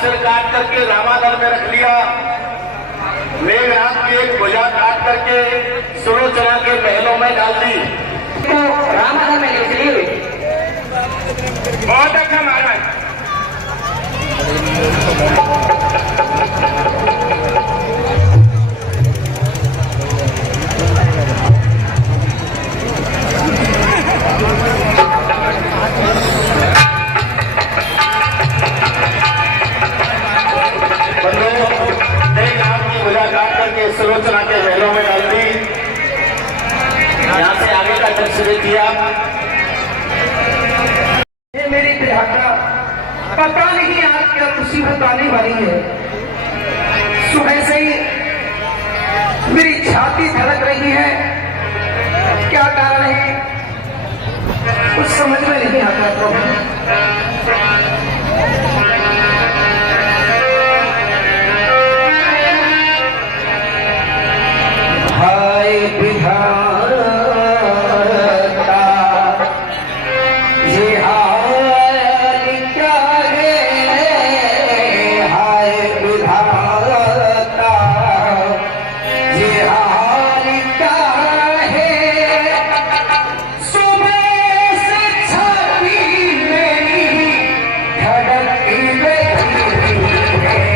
सिर काट करके रामानल में रख लिया, मेघनाथ की एक भुजा काट करके सुलोचना के महलों में डाल दी। तो रामानल में लिख ली। बहुत अच्छा महाराज। सुलोचना के महलों में डाल दी। यहां से आगे का दृश्य दिया। ये मेरी विधाता, पता नहीं आज क्या मुसीबत आने वाली है। सुबह से ही मेरी छाती धड़क रही है, क्या कारण है कुछ समझ में नहीं आता। प्रभु हाय विधाता, ये हाल क्या है। हाय विधाता, ये हाल क्या है। सुबह से छाती मेरी धड़कती रही है।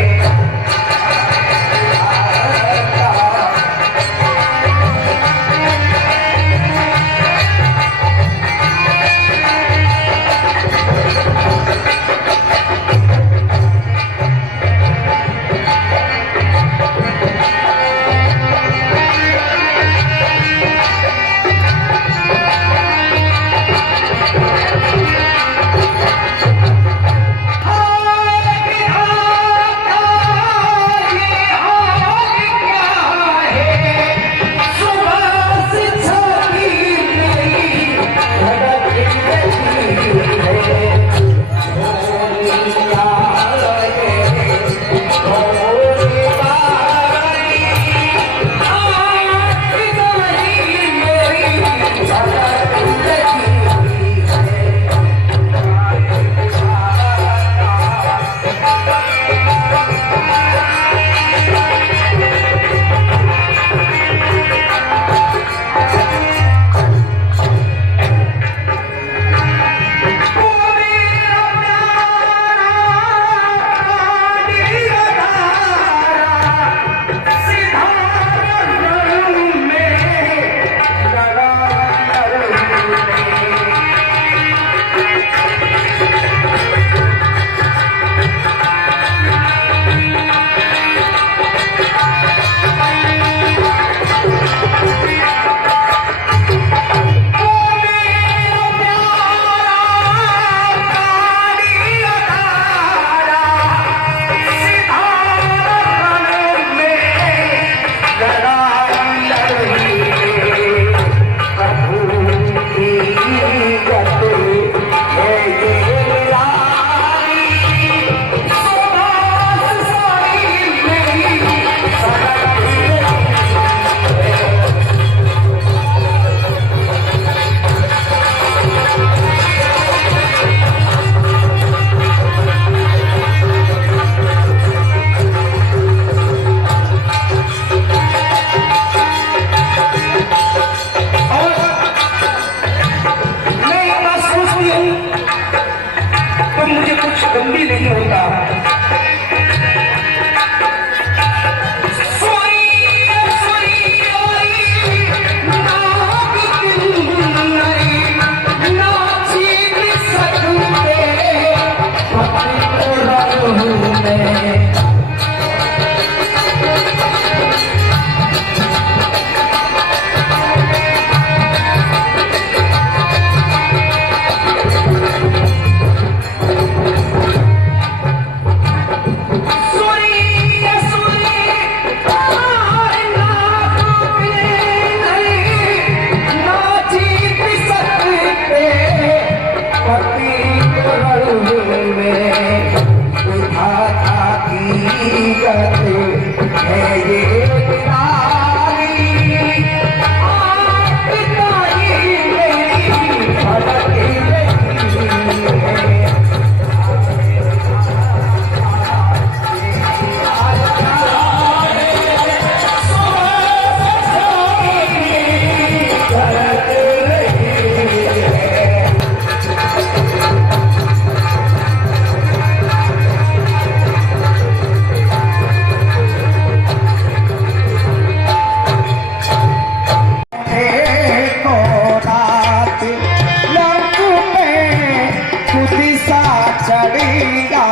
सा चढ़ेगा।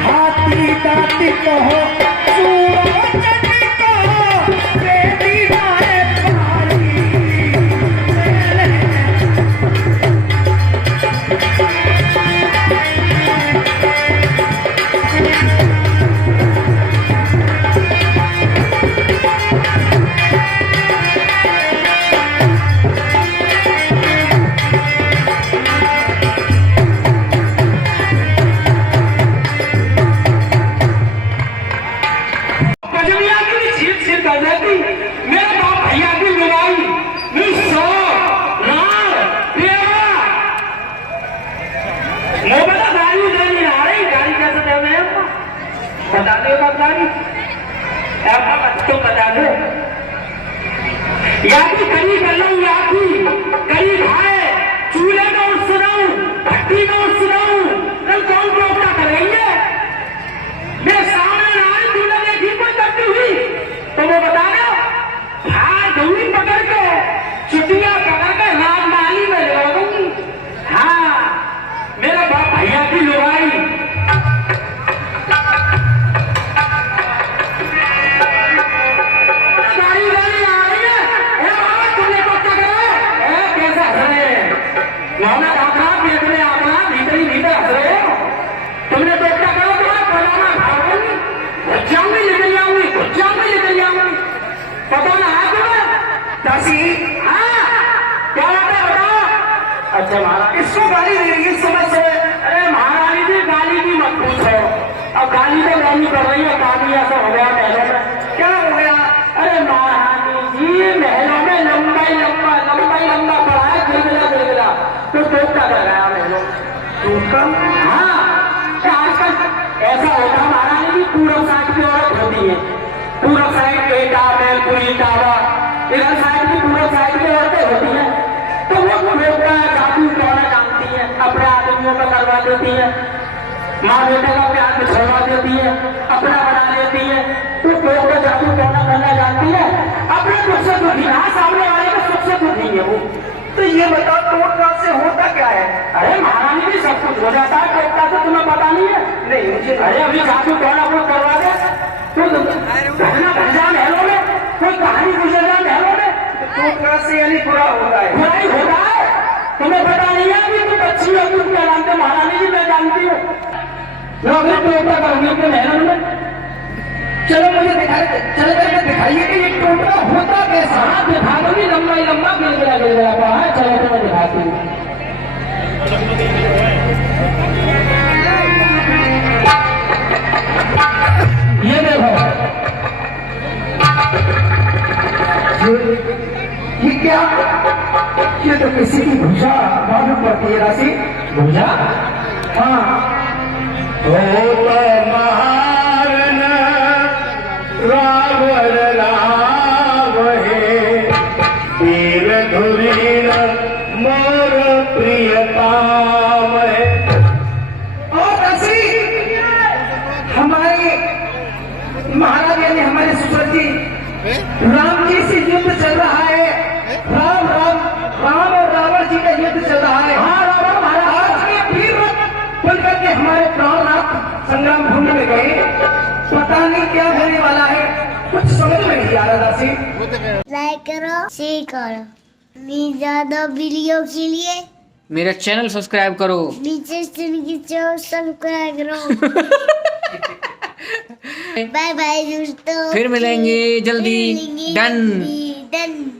हाथी दाती कहो बता दो गाड़ी तो बता दो या कि करी कर लो या कि करी खाए चूल्हे में उठ सुनाऊं भट्टी में उठ सुनाऊं कल कौन रोकता कर रही है मेरे सामने नारी चूल्हे देखी कोई करती हुई तो वो बता दो हाथ धुई पकड़ के चुटिया पकड़ के राम नाली में लगा दूंगी। हाँ मेरा बाप भैया की लुगाई तुमने तो क्या करो तुम्हारा जाऊंगी निकल जाऊंगी पता ना है तुम्हें दासी। हाँ क्या बात है बताओ। अच्छा महाराज इसको गाली दे रही है समय समय। अरे महारानी जी गाली की मत पूछो अब गाली तो गाली कर रही है गाली ऐसा हो गया महलों में। क्या हो गया। अरे महारानी जी महलों में लंबा पड़ा है गिरगिला तो टोकता कर गया महलों टोका। हाँ ऐसा होता महारानी की पूरब साइड की औरत होती है पूरब साइड एटा मैलपुरी टावा इधर साइड की पूरब साइड की औरतें होती हैं तो वो लोग जादू टोना जानती है अपने आदमियों का करवा देती है माँ बेटे का प्यार में छोड़वा देती है अपना बना देती है तो लोग का जादू टोना करना जानती है अपने दुख से दुखी है सामने वाले का सुख से दुखी है वो। तो ये बताओ टोटका से होता क्या है। अरे महारानी जी सब कुछ हो जाता है टोटका से तुम्हें पता नहीं है। नहीं मुझे अरे अभी जादू टोना को करवा दे तो घटना घट जाए महलों में कोई कहानी गुजर जाए महलों में टोटका से यानी बुरा होता है बुरा ही होता है तुम्हें पता नहीं है अभी तुम अच्छी हो तुम क्या जानते महारानी जी मैं जानती हूँ टोटका करूंगी अपने महलों में। चलो मुझे चल करके दिखाइए कि ये टोटका होता कैसा। हाँ दिखा दूंगी लंबा गिलगिला पड़ा है चलो तो मैं दिखाती हूँ। ये देखो ये क्या ये तो किसी की भूषा मालूम पड़ती है राशि भूषा। हाँ रावण रावहे वीर धुरीण मोर प्रियतम। और ऐसी हमारे महाराज यानी हमारे सुपर जी राम जी से युद्ध चल रहा है। राम और रावण जी का युद्ध चल रहा है। आज के वीर बन करके हमारे प्राणनाथ संग्राम भूमि में गए, पता नहीं क्या होने वाला है, कुछ समझ में नहीं आ रहा दासी। लाइक करो, शेयर करो, ज्यादा वीडियो के लिए मेरा चैनल सब्सक्राइब करो। नीचे सब्सक्राइब करो। बाय बाय दोस्तों, फिर मिलेंगे जल्दी। डन। डन।